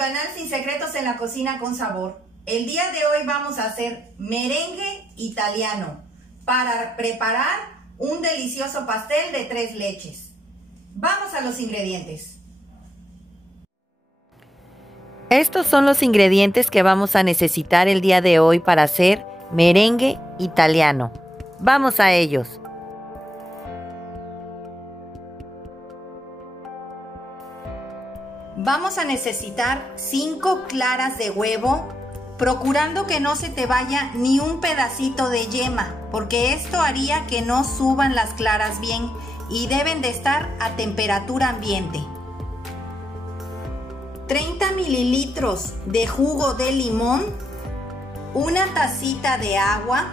canal Sin Secretos en la Cocina con Sabor. El día de hoy vamos a hacer merengue italiano para preparar un delicioso pastel de 3 leches. Vamos a los ingredientes. Estos son los ingredientes que vamos a necesitar el día de hoy para hacer merengue italiano. Vamos a ellos. Vamos a necesitar 5 claras de huevo, procurando que no se te vaya ni un pedacito de yema, porque esto haría que no suban las claras bien y deben de estar a temperatura ambiente. 30 mililitros de jugo de limón, una tacita de agua,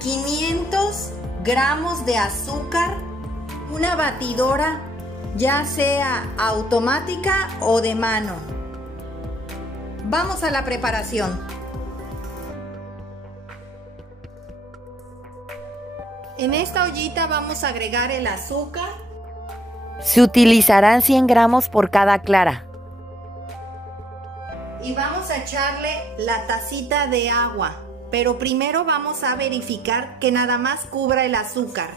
500 gramos de azúcar, una batidora ya sea automática o de mano. Vamos a la preparación. En esta ollita vamos a agregar el azúcar. Se utilizarán 100 gramos por cada clara. Y vamos a echarle la tacita de agua. Pero primero vamos a verificar que nada más cubra el azúcar.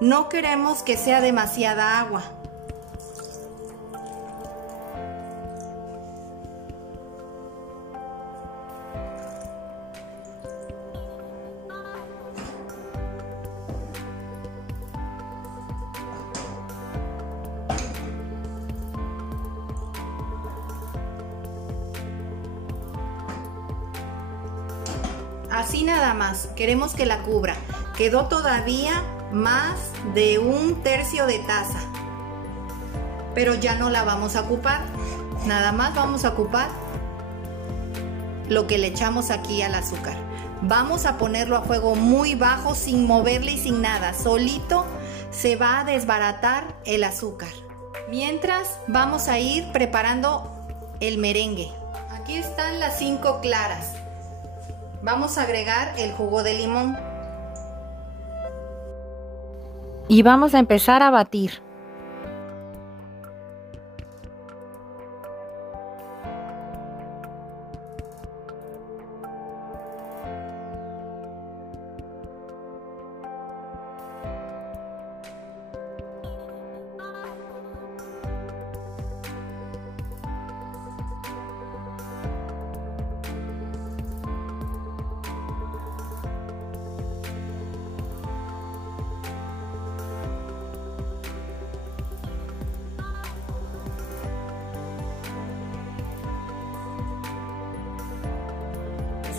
No queremos que sea demasiada agua. Así nada más, queremos que la cubra. Quedó todavía más de 1/3 de taza. Pero ya no la vamos a ocupar. Nada más vamos a ocupar lo que le echamos aquí al azúcar. Vamos a ponerlo a fuego muy bajo, sin moverle y sin nada. Solito se va a desbaratar el azúcar. Mientras vamos a ir preparando el merengue. Aquí están las 5 claras. Vamos a agregar el jugo de limón. Y vamos a empezar a batir.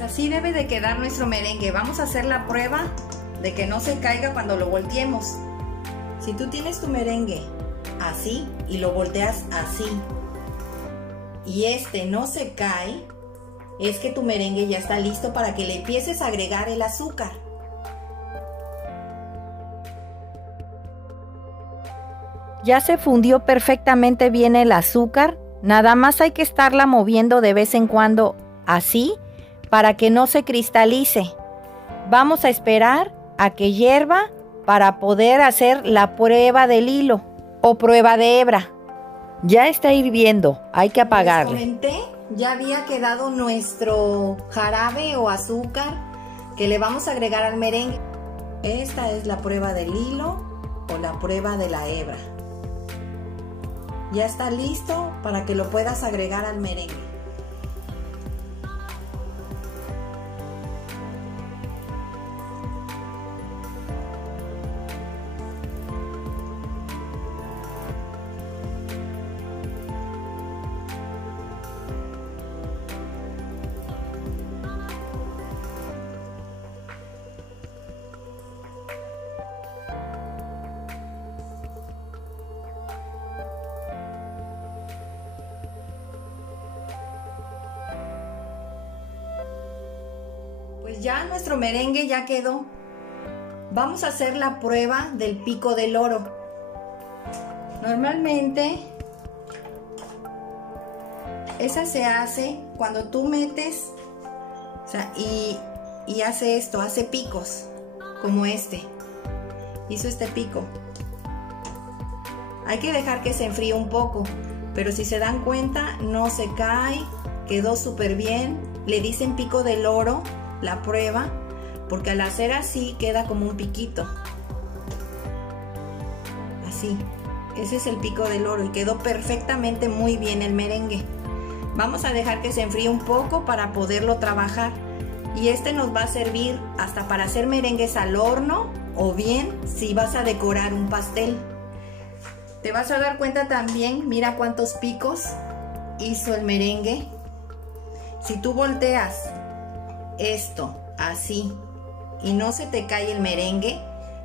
Así debe de quedar nuestro merengue. Vamos a hacer la prueba de que no se caiga cuando lo volteemos. Si tú tienes tu merengue así y lo volteas así y este no se cae, es que tu merengue ya está listo para que le empieces a agregar el azúcar. Ya se fundió perfectamente bien el azúcar. Nada más hay que estarla moviendo de vez en cuando así, para que no se cristalice. Vamos a esperar a que hierva para poder hacer la prueba del hilo o prueba de hebra. Ya está hirviendo, hay que apagarle. Les comenté, ya había quedado nuestro jarabe o azúcar que le vamos a agregar al merengue. Esta es la prueba del hilo o la prueba de la hebra. Ya está listo para que lo puedas agregar al merengue. Pues ya nuestro merengue ya quedó. Vamos a hacer la prueba del pico del oro. Normalmente esa se hace cuando tú metes, o sea, y hace esto, hace picos como este. Hizo este pico. Hay que dejar que se enfríe un poco. pero si se dan cuenta no se cae, quedó súper bien. Le dicen pico de loro la prueba, porque al hacer así queda como un piquito. Así, ese es el pico del oro y quedó perfectamente muy bien el merengue. Vamos a dejar que se enfríe un poco para poderlo trabajar. Y este nos va a servir hasta para hacer merengues al horno o bien si vas a decorar un pastel. Te vas a dar cuenta también, mira cuántos picos hizo el merengue. Si tú volteas esto así y no se te cae el merengue,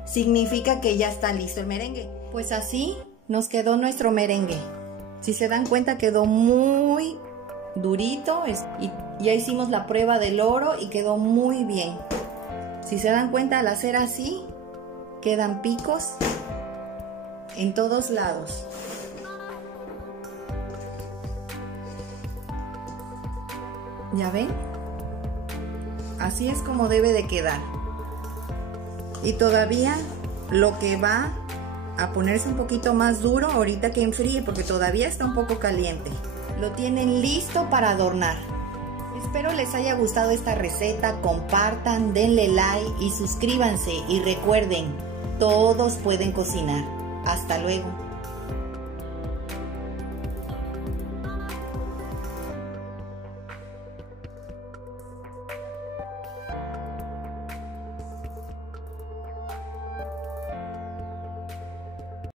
significa que ya está listo el merengue. Pues así nos quedó nuestro merengue. Si se dan cuenta quedó muy durito y ya hicimos la prueba del oro y quedó muy bien. Si se dan cuenta, al hacer así quedan picos en todos lados. ¿Ya ven? Así es como debe de quedar. Y todavía lo que va a ponerse un poquito más duro ahorita que enfríe, porque todavía está un poco caliente. Lo tienen listo para adornar. Espero les haya gustado esta receta, compartan, denle like y suscríbanse y recuerden, todos pueden cocinar. Hasta luego.